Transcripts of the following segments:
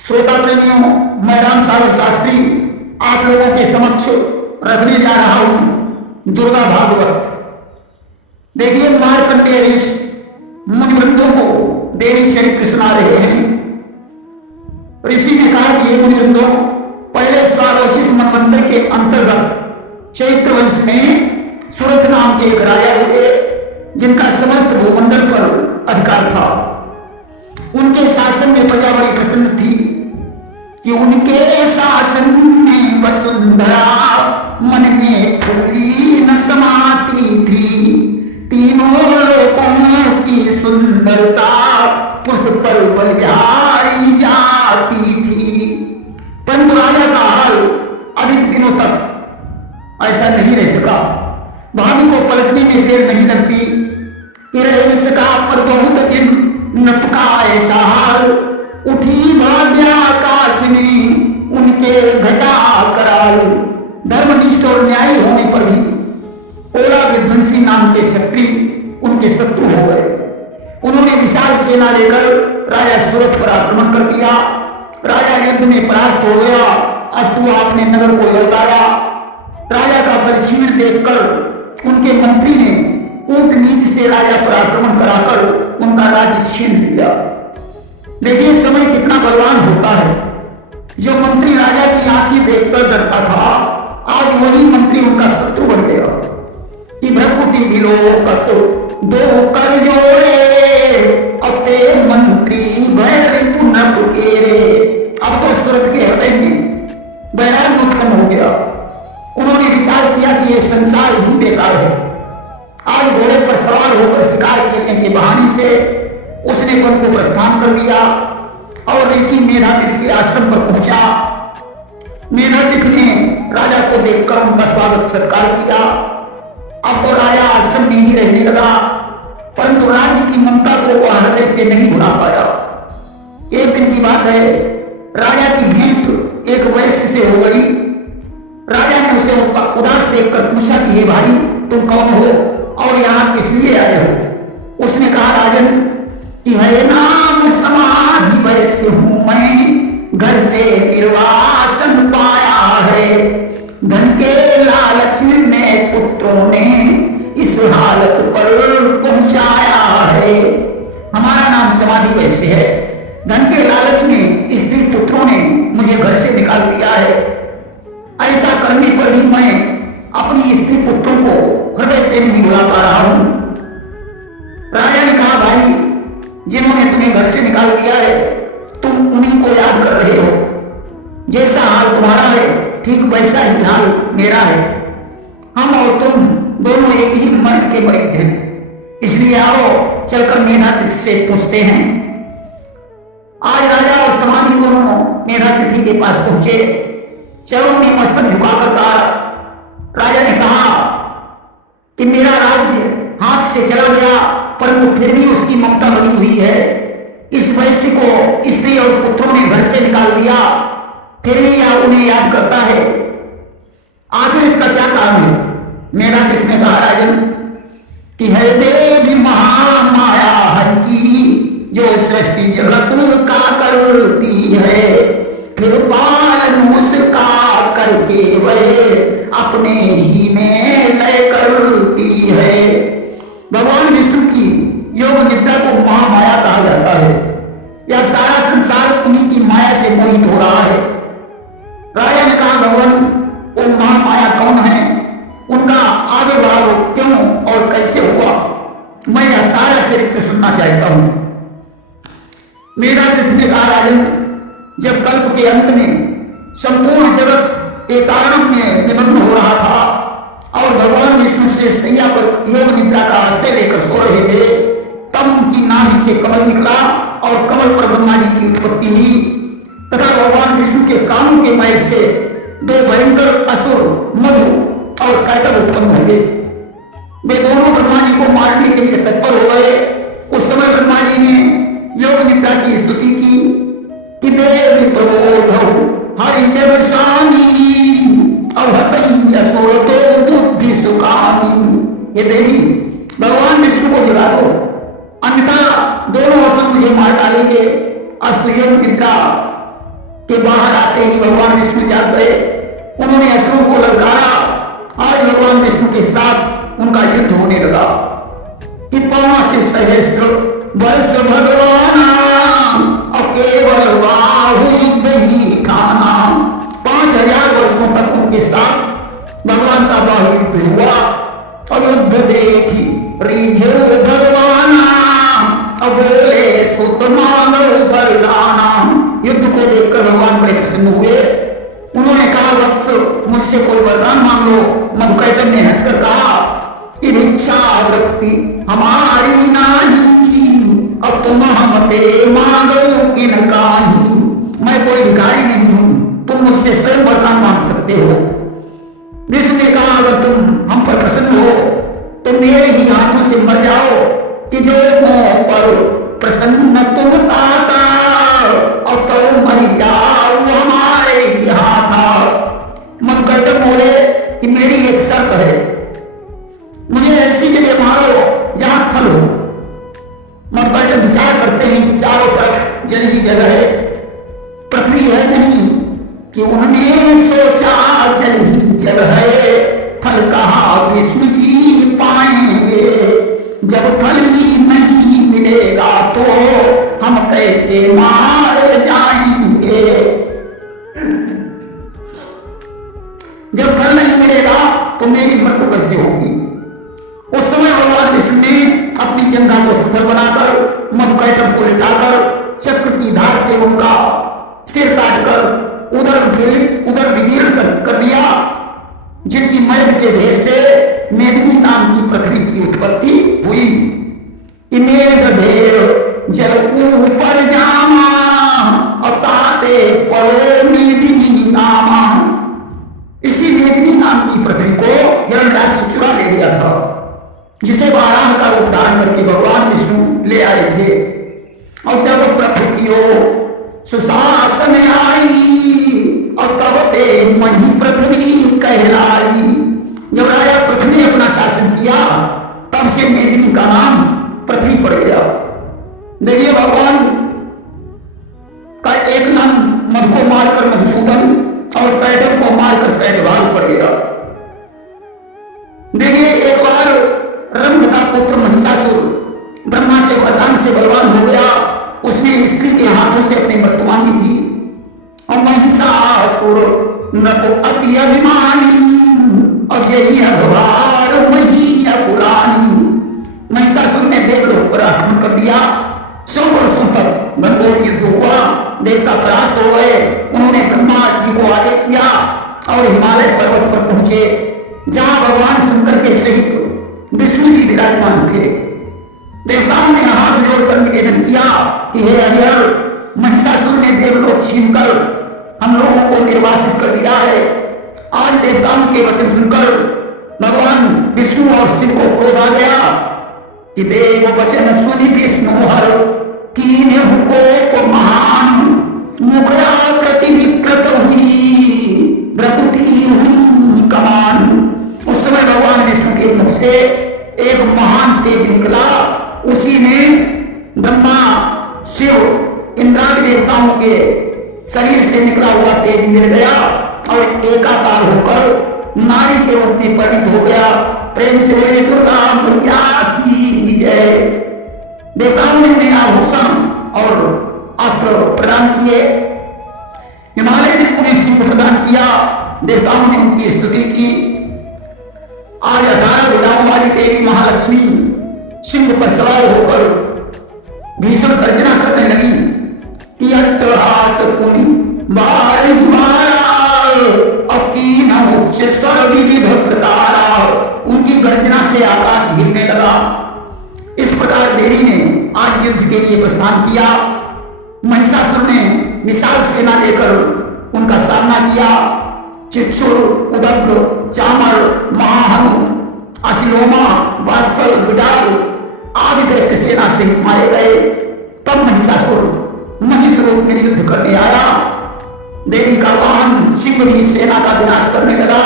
श्रोता प्रेमियों, मैं राम सागर शास्त्री आप लोगों के समक्ष रखने जा रहा हूं दुर्गा भागवत। देखिए, मार्कंडेय ऋषि मुनिवृंदों को देवी श्री कृष्ण आ रहे हैं। ऋषि ने कहा कि ये मुनिवृंदों, पहले स्वारोचिष मनवंतर के अंतर्गत चैत्र वंश में सुरथ नाम के एक राजा हुए जिनका समस्त भूमंडल पर अधिकार था। उनके शासन में प्रजा बड़ी प्रसन्न थी कि उनके शासन में वसुंधरा मन में फूली न समाती थी। तीनों लोकों की सुंदरता उस पर बलिहारी जाती थी। परंतु राजा का हाल अधिक दिनों तक ऐसा नहीं रह सका। भाग्य को पलटने में देर नहीं लगती कि रह सका, पर बहुत दिन नटका ऐसा हाल। उठी भाग्याकाशिनी उनके घटा कराल। धर्मनिष्ठ और न्यायी होने पर भी ओला विध्वंसी नाम के क्षत्रिय उनके शत्रु हो गए। उन्होंने विशाल सेना लेकर राजा सूरत पर आक्रमण कर दिया। राजा युद्ध में परास्त हो गया। अस्तु अपने नगर को लौटाया। राजा का बदशील देखकर उनके मंत्री ने कूटनीति से राजा पर आक्रमण कराकर उनका राज्य छीन लिया। देखिए, समय कितना बलवान होता है। जो मंत्री राजा की आंखें देखकर डरता था, आज वही मंत्री उनका शत्रु बन गया। कि भ्रकुटी विलोकत दो कर जोड़े, अब ते मंत्री भैर पुनः पुकेरे। अब तो सूरत के हृदय में वैराग्य उत्पन्न हो गया। उन्होंने विचार किया कि यह संसार ही बेकार है। आज घोड़े पर सवार होकर शिकार खेलने के बहाने से उसने वन को प्रस्थान कर दिया और ऋषि मेधातिथि के आश्रम पर पहुंचा। मेधातिथि ने राजा को देखकर उनका स्वागत सत्कार किया। अब तो राजा आश्रम में ही रहने लगा, परंतु राज्य की ममता को वह हृदय से नहीं भुला पाया। एक दिन की बात है, राजा की भेंट एक वैश्य से हो गई। राजा ने उसे उदास देखकर पूछा कि हे भाई, तुम कौन हो और यहाँ किस लिए आए हो? उसने कहा, राजन, कि है नाम समाधि वैश्य हूं मैं, घर से निर्वासन पाया है। धन के लालच में पुत्रों ने इस हालत पर पहुंचाया है। हमारा नाम समाधि वैश्य है। धन के लालच में स्त्री पुत्रों ने मुझे घर से निकाल दिया है। ऐसा करने पर भी मैं अपनी स्त्री पुत्रों को हृदय से नहीं भुला पा रहा हूं। राजा ने कहा, भाई, जिन्होंने तुम्हें घर से निकाल दिया है, तुम उन्हीं को याद कर रहे हो। जैसा हाल तुम्हारा है, ठीक वैसा ही हाल मेरा है। हम और तुम दोनों एक ही मर्ज के मरीज हैं। इसलिए आओ, चलकर मेधातिथि से पूछते हैं। आज राजा और समाधि दोनों मेधातिथि के पास पहुंचे। चरणों में मस्तक झुकाकर कहा, राजा ने कहा कि मेरा राज्य हाथ से चला गया, परंतु फिर भी उसकी ममता बनी हुई है। इस वैश्य को स्त्री और पुत्रों ने घर से निकाल दिया, फिर भी यह उन्हें याद करता है। आखिर इसका क्या कारण है? मेधातिथि ने कहा, राजन, कि है देवी महामाया हर की, जो सृष्टि जगत का करती है, फिर पालन उसका करके वह अपने ही में लय करती है। भगवान विष्णु की योग निद्रा को महामाया कहा जाता है। यह सारा संसार उन्हीं की माया से मोहित हो रहा है। राजा ने कहा, भगवान, वो महामाया कौन है? उनका आविर्भाव क्यों और कैसे हुआ? मैं यह सारा चरित्र सुनना चाहता हूं। मेधातिथि ने कहा, राजन, जब कल्प के अंत में संपूर्ण जगत एकांत में निमग्न हो रहा था और भगवान विष्णु से सैया पर योग निद्रा का आश्रय लेकर सो रहे थे, तब उनकी नाभि से कमल निकला और कमल पर ब्रह्मा जी की उत्पत्ति हुई तथा भगवान विष्णु के कानों के मैल से दो भयंकर असुर मधु और कैटभ उत्पन्न हो गए। वे दोनों ब्रह्मा जी को मारने के लिए तत्पर हो गए। उस समय ब्रह्मा जी ने योग निद्रा की स्तुति की कि देवी प्रबोधौ हरि जब स्वामी अवहतई असुरतो बुद्धि सुकामी। ये देवी, भगवान विष्णु को जगा दो, अन्यथा दोनों असुर मुझे मार डालेंगे। अस्तु योग निद्रा कि बाहर आते ही भगवान विष्णु जाग गए। उन्होंने असुरों को ललकारा। आज भगवान विष्णु के साथ उनका युद्ध होने लगा कि 5 सहस्त्र वर्ष भगवान अब केवल बाहु युद्ध ही खाना। 5000 वर्षों तक उनके साथ भगवान का बाहु युद्ध हुआ और युद्ध देखी रीझो भगवान अब बोले सुत मानव वरदाना। युद्ध को देखकर भगवान बड़े प्रसन्न हुए। उन्होंने कहा वत्स मुझसे कोई वरदान मांग लो। मधुकैटभ ने हंसकर कहा कि भिक्षा वृत्ति हमारी नहीं, अब तुम हम तेरे मांगो किन काही। मैं कोई भिखारी नहीं हूं, तुम मुझसे स्वयं वरदान मांग सकते हो। विष्णु ने कहा अगर तुम हम पर प्रसन्न हो तो मेरे ही हाथों से मर जाओ कि जो मुंह पर प्रसन्न तुम ताता और तो मर जाओ हमारे ही हाथ। मधुकैटभ बोले कि मेरी एक शर्त है, मुझे ऐसी जगह मारो जहां थल हो। मधुकैटभ विचार करते हैं कि चारों तरफ जल ही जल है, पृथ्वी है नहीं। कि उन्होंने सोचा जल ही जल है, थल कहा विष्णु जी पाएंगे। जब थल ही नहीं मिलेगा तो हम कैसे मार जाएंगे। जब थल नहीं मिलेगा तो मेरी मृत्यु कैसे होगी। उस समय भगवान विष्णु ने अपनी जंघा को सुथल बनाकर मधुकैटभ को लिटाकर चक्र की धार से उनका सिर काटकर उधर विदीर्ण कर दिया, जिनकी मैद के ढेर से मेदिनी नाम की पृथ्वी की उत्पत्ति हुई। मेद ढेर जल ऊपर जामा और ताते पड़ो मेदिनी नामा। इसी मेदिनी नाम की पृथ्वी को हिरण्याक्ष चुरा ले गया था, जिसे वाराह का रूप धारण करके भगवान विष्णु ले आए थे। और जब पृथ्वी की सुशासन आई और तब ते मही पृथ्वी कहलाई। जब राजा पृथ्वी ने अपना शासन किया तब से मेदिनी का नाम पृथ्वी पड़ गया। देखिए भगवान का एक नाम मधु को मारकर मधुसूदन और कैटभ को मारकर कैटभाग पड़ गया। देखिए एक बार रंभ का पुत्र महिषासुर ब्रह्मा के वरदान से बलवान हो गया। उसने स्त्री के हाथों से अपनी मृत्यु मांगी थी। और महिषासुर नृप अति अभिमानी और यही अघोर मही अकुलानी। महिषासुर ने देवलोक पर आक्रमण कर दिया। 100 वर्षों तक घनघोर युद्ध हुआ। देवता परास्त हो गए। उन्होंने ब्रह्मा जी को आगे किया और हिमालय पर्वत पर पहुंचे, जहां भगवान शंकर के सहित विष्णु जी विराजमान थे। देवताओं ने हाथ जोड़कर निवेदन किया कि हे हरिहर, महिषासुर ने देवलोक छीनकर हम लोगों को निर्वासित कर दिया है। आज देवताओं के वचन सुनकर भगवान विष्णु और शिव को क्रोध आ गया कि देव वचन सुनि विष्णु हर कीन्ह कोप महान। मुखराकृति विकृत हुई भ्रकुटी हुई कमान। उस समय भगवान विष्णु के मुख से एक महान तेज निकला। उसी में ब्रह्मा शिव इंद्रादि देवताओं के शरीर से निकला हुआ तेज मिल गया और एकाकार होकर नारी के रूप में परिणित हो गया। प्रेम से बोले दुर्गा मैया की जय। देवताओं ने उन्हें आभूषण और अस्त्र प्रदान किए। हिमालय ने उन्हें सिंह प्रदान किया। देवताओं ने उनकी स्तुति की। आज 18 भुजाओं वाली देवी महालक्ष्मी सिंह पर सवार होकर भीषण गर्जना करने लगी कि अट्टहास पुनि बारह सर्वविध प्रकारा। उनकी गर्जना से आकाश हिलने लगा। इस प्रकार देवी ने आज युद्ध के लिए प्रस्थान किया। महिषासुर ने विशाल सेना लेकर उनका सामना किया। चिक्षुर, उदग्र, चामर, महाहनु, असिलोमा, बास्कल, बिडाल आदि दैत्य सेना से मारे गए। तब महिषासुर महिष रूप में युद्ध करने आया। देवी का वाहन सिंह भी सेना का विनाश करने लगा।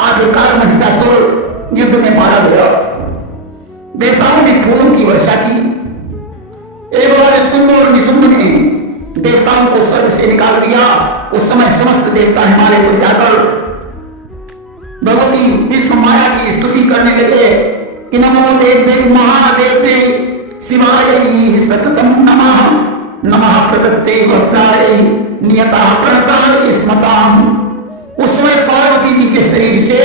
आखिरकार महिषासुर युद्ध में मारा गया। देवताओं ने फूलों की वर्षा की। एक बार शुंभ और निशुंभ ने देवताओं को को स्वर्ग से निकाल दिया, उस समय समस्त देवता हिमालय पर जाकर भगवती विष्णु माया की स्तुति करने लगे कि नमो देव्यै महादेव्यै शिवायै सततम नमः, नमः प्रकृते वक्त्रायै नियतः प्रणतः स्मताम्। उस समय पार्वती जी के शरीर से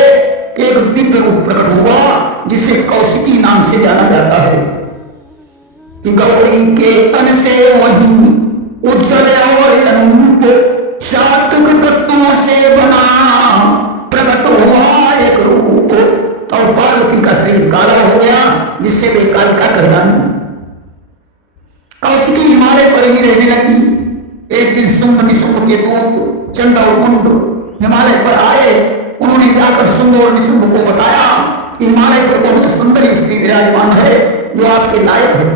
एक दिव्य रूप प्रकट हुआ जिसे कौशिकी नाम से जाना जाता है कि गौरी के तन से वही उज्जवल और अनूप सात्विक तत्वों से बना प्रकट हुआ एक रूप, और पार्वती का शरीर काला हो गया जिससे वे कालिका कहलाई। कौशिकी हिमालय पर ही रहने लगी। एक दिन शुंभ निशुंभ के दूत चंड और मुंड हिमालय पर आए। उन्होंने जाकर शुंभ और निशुंभ को बताया कि हिमालय पर बहुत सुंदर स्त्री विराजमान है जो आपके लायक है।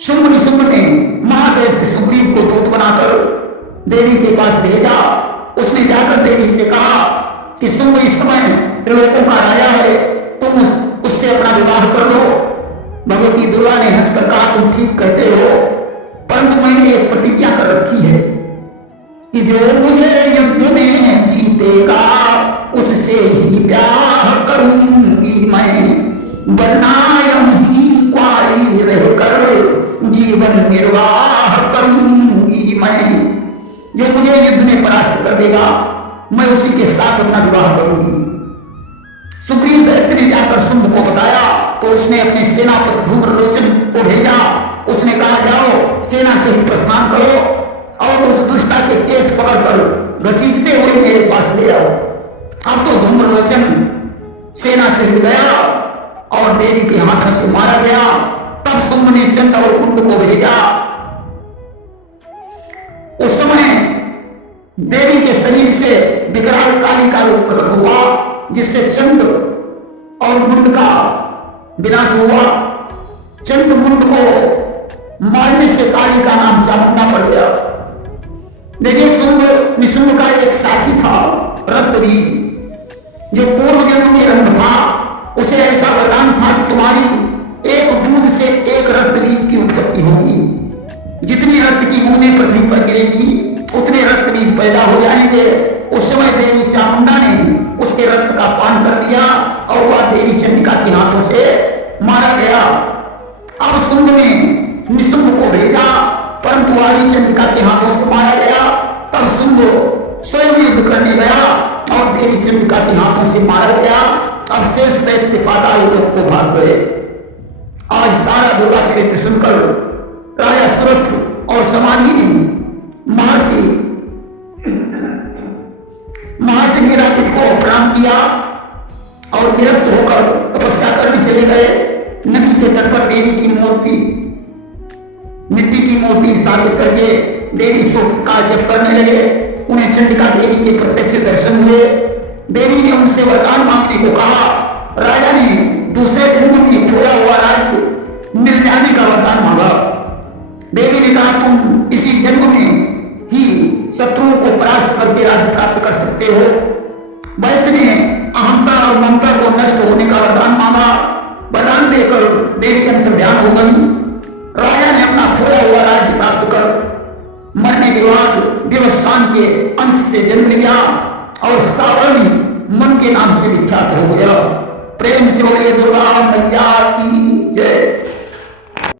शुंभ निशुंभ ने महादेव सुग्रीव को दूत बनाकर देवी के पास भेजा। उसने जाकर देवी से कहा कि शुंभ इस समय त्रिलोकों का राजा है, तुम उससे अपना विवाह कर लो। भगवती दुर्गा ने हंसकर कहा तुम ठीक कहते हो, परंतु मैंने एक प्रतिज्ञा कर रखी है कि जो मुझे युद्ध में जीतेगा उससे ही ब्याह करूंगी मैं, वरना ही कुंवारी रहकर जीवन निर्वाह करूंगी मैं। जो मुझे युद्ध में परास्त कर देगा मैं उसी के साथ अपना विवाह करूंगी। सुग्रीव दैत्य ने जाकर शुंभ को बताया तो उसने अपने सेनापति धूम्रलोचन को भेजा। उसने कहा जाओ सेना से प्रस्थान करो और उस दुष्टा के केस पकड़कर घसीटते हुए मेरे पास ले आओ। अब तो धूम्रलोचन सेना से हिट गया और देवी के हाथों से मारा गया। तब शुंभ ने चंड और मुंड को भेजा। उस समय देवी के शरीर से विकराल काली का रूप प्रकट हुआ जिससे चंड और मुंड का विनाश हुआ। चंड मुंड को मारने से काली का नाम चामुंडा पड़ गया। देखिए शुंभ निशुंभ का एक साथी था रक्तबीज, जो पूर्व जन्म में रंग था। उसे ऐसा वरदान था कि तुम्हारी एक दूध से एक रक्तबीज की उत्पत्ति होगी। जितनी रक्त की बूंदें पृथ्वी पर गिरेंगी उतने रक्तबीज पैदा हो जाएंगे। उस समय देवी चामुंडा ने उसके रक्त का पान कर लिया और वह देवी चंडिका के हाथों से मारा गया। अब शुंभ ने निशुंभ को भेजा परंतु आदि चंडिका के हाथों से मारा गया। तब शुंभ स्वयं युद्ध करने गया और देवी चंडिका के हाथों से मारा गया। अब शेष दैत्य पाताल लोक को भाग गए। आज सारा दुर्गा चरित्र सुनकर राजा सुरथ और समाधि ने महर्षि निराकित को प्रणाम किया और विरक्त होकर तपस्या करने चले गए। नदी के तट पर देवी की मूर्ति, मिट्टी की मूर्ति स्थापित करके देवी सूक्त का जप करने लगे। उन्हें चंडिका देवी के प्रत्यक्ष दर्शन हुए। देवी ने उनसे वरदान मांगने को कहा। राजा ने दूसरे जन्म में खोया हुआ राज्य मिल जाने का वरदान मांगा। देवी ने कहा तुम इसी जन्म में ही शत्रुओं को परास्त करके राज्य प्राप्त कर सकते हो। वैश्य ने अहंता और ममता को नष्ट होने का वरदान मांगा। वरदान देकर देवी अंतर्ध्यान हो गई। राजा ने अपना खोया हुआ राज्य प्राप्त कर मरने के बाद देवस्थान के अंश से जन्म लिया और सावर्णी मन के नाम से विख्यात हो गया। प्रेम से बोलिए दुर्गा मैया की जय।